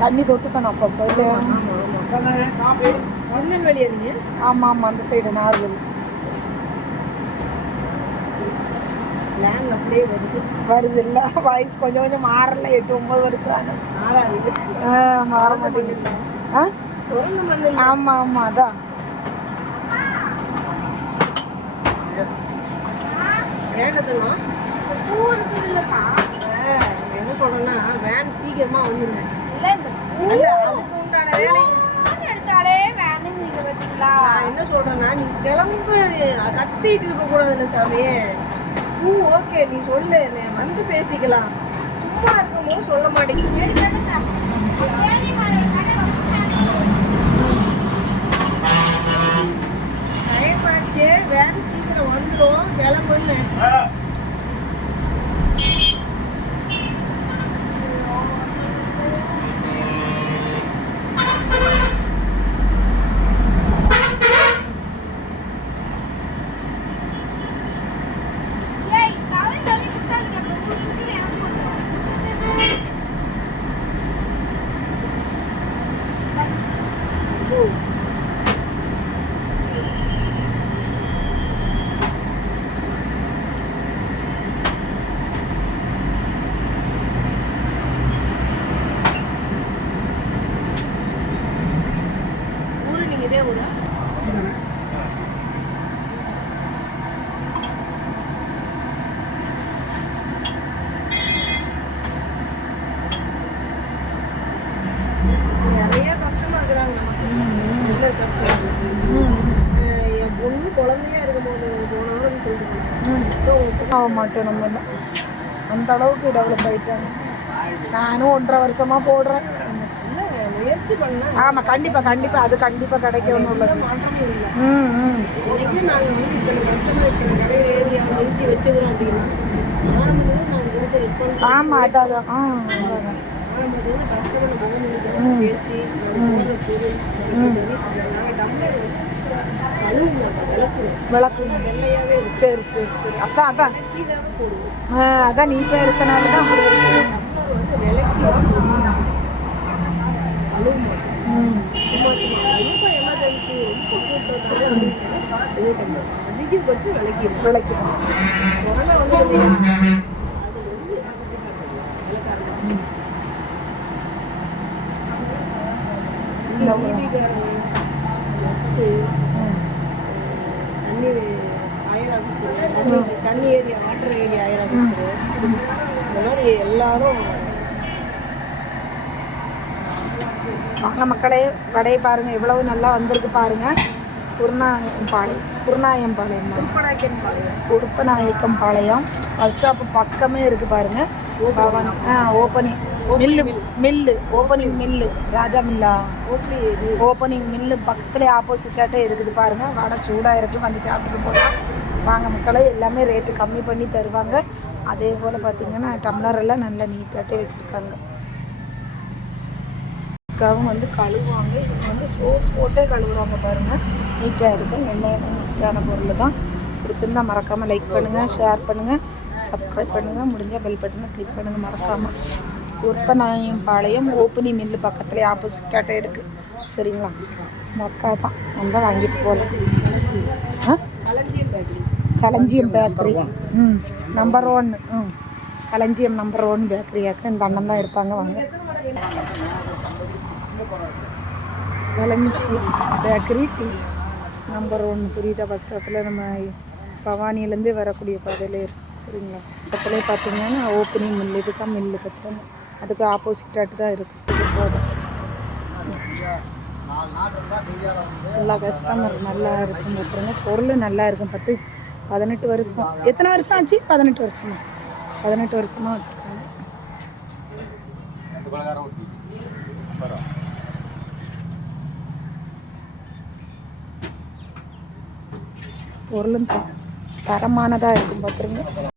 தண்ணி தொட்டுக்கணும் அப்பப்போ. இல்லையா திருநெல்வேலி இருங்க ஆமாம் ஆமாம் அந்த சைடு நார்வல் லேங் அப்படியே வருது. வருது இல்லை வயசு கொஞ்சம் கொஞ்சம் மாறல. எட்டு ஒம்பது வருஷம் ஆகுது. மாறாது. மாற மாட்டேங்குது. ஆ? மண்ணில் ஆமாம் ஆமாம் அதான். வேண்டதெல்லாம் பூ என்ன சொல்றேன்னா வேன் சீக்கிரமா வந்துருங்க. அல்ல, அதுக்கு உண்டான வேலை. நான் என்ன சொல்றேன்னா நீ கிளம்பு. கத்திட்டு இருக்க கூடாதுல்ல சாமி பூ ஓகே நீ சொல்லு வந்து பேசிக்கலாம். சும்மா இருக்கும்போது சொல்ல மாட்டேங்குது டைம் ஆச்சு வேலை சீக்கிரம் வந்துடும் கிளம்புன்னு. 이래 오라. கஷ்டம் என் பொண்ணு குழந்தையா இருக்கும்போது போன வாரம் சொல்லிட்டு ஆக மாட்டோம் நம்ம தான் அந்த அளவுக்கு டெவலப் ஆயிட்டாங்க. நானும் ஒன்றரை வருஷமா போடுறேன். முயற்சி பண்ண ஆமாம் கண்டிப்பாக கண்டிப்பாக அது கண்டிப்பாக கிடைக்கணும் உள்ளது. மாற்றம் ம் ம். நாங்கள் வந்து இத்தனை இத்தனை ஏரியாவை வச்சுக்கிறோம் அப்படின்னா ஆரம்பத்தில் நாங்கள் கொடுத்த ரெஸ்பான்ஸ் ஆமாம் அதான் அதான். ஆ ஆரம்பத்தில் பேசி விளக்கு இருக்கு. சரி சரி சரி. அதான் அதான். ஆ, அதான் நீ இப்போ இருக்கனால தான் டம்ளர் வந்து விளக்கி தான் போடுவோம் கழுவ மாட்டோம் ம் சும்மா சும்மா ரொம்ப எமர்ஜென்சி ரொம்ப கூப்பிட்றதால இதே டம்ளர் அதிகபட்சம் விளக்கிடுவோம் விளக்கிடும் கொரோனா வந்து இல்லையா அது வந்து விளக்க தண்ணி ஆயிரம் ஆஃபீஸர் தண்ணி ஏரியா வாட்டர் ஏரியா ஆயிரம் இந்த மாதிரி எல்லாரும் வாங்க மக்களே கடையை பாருங்க. எவ்வளவு நல்லா வந்திருக்கு பாருங்க. குருநாயம்பாளையம் குருநாயம்பாளையம் படாக்கன் பாருங்க குருப்பநாயக்கம் பாளையம். பஸ் ஸ்டாப் பக்கமே இருக்கு பாருங்க. பவன் ஆ opening mill mill opening mill Raja மில்லா. ஓப்பனிங் மில்லு பக்கத்துலேயே ஆப்போசிட்டாட்டே இருக்குது பாருங்க. வடை சூடாக இருக்குது வந்து சாப்பிட்டு போகலாம் வாங்க மக்களை எல்லாமே ரேட்டு கம்மி பண்ணி தருவாங்க. அதே போல் பார்த்தீங்கன்னா டம்ளர் எல்லாம் நல்லா நீட்டாட்டே வச்சுருக்காங்க. அதுக்காகவும் வந்து கழுவுவாங்க. இது வந்து சோப் போட்டே கழுவுறாங்க பாருங்கள் நீட்டாக இருக்கும். எண்ணெய் நீட்டான பொருள் தான். பிடிச்சிருந்தா மறக்காமல் லைக் பண்ணுங்கள் ஷேர் பண்ணுங்கள் சப்ஸ்கிரைப் பண்ணுங்கள் முடிஞ்சால் பெல் பட்டனை கிளிக் பண்ணுங்கள் மறக்காமல் உற்பநாயம் பாளையம் ஓப்பனி மில்லு பக்கத்துலேயே ஆப்போசிட்டாட்டே இருக்குது சரிங்களா? மக்கா தான் நம்ம வாங்கிட்டு போகலாம் ஆ? களஞ்சியம் பேக்கரி ம் நம்பர் ஒன் ம் களஞ்சியம் நம்பர் ஒன் பேக்கரியாக்க இந்த அண்ணன் தான் இருப்பாங்க வாங்க Kalanjiyam bakery tea number one புரியுதா பஸ் ஸ்டாப்பில் நம்ம பவானியிலேருந்து வரக்கூடிய பாதையிலே இருக்கு சரிங்களா பக்கத்துலேயே பார்த்தீங்கன்னா ஓப்பனிங் மில் இதுதான் மில்லு கட்டணும் அதுக்கு ஆப்போசிட்டாட்டு தான் இருக்குது போதும் எல்லா கஸ்டமர் நல்லா இருக்கும் பொருள் நல்லா இருக்கும் பார்த்து பதினெட்டு வருஷம். எத்தனை வருஷம் ஆச்சு? பதினெட்டு வருஷமா? பதினெட்டு வருஷமா வச்சுருக்காங்க. பொருளும் தரமானதாக இருக்கும் பார்த்துருங்க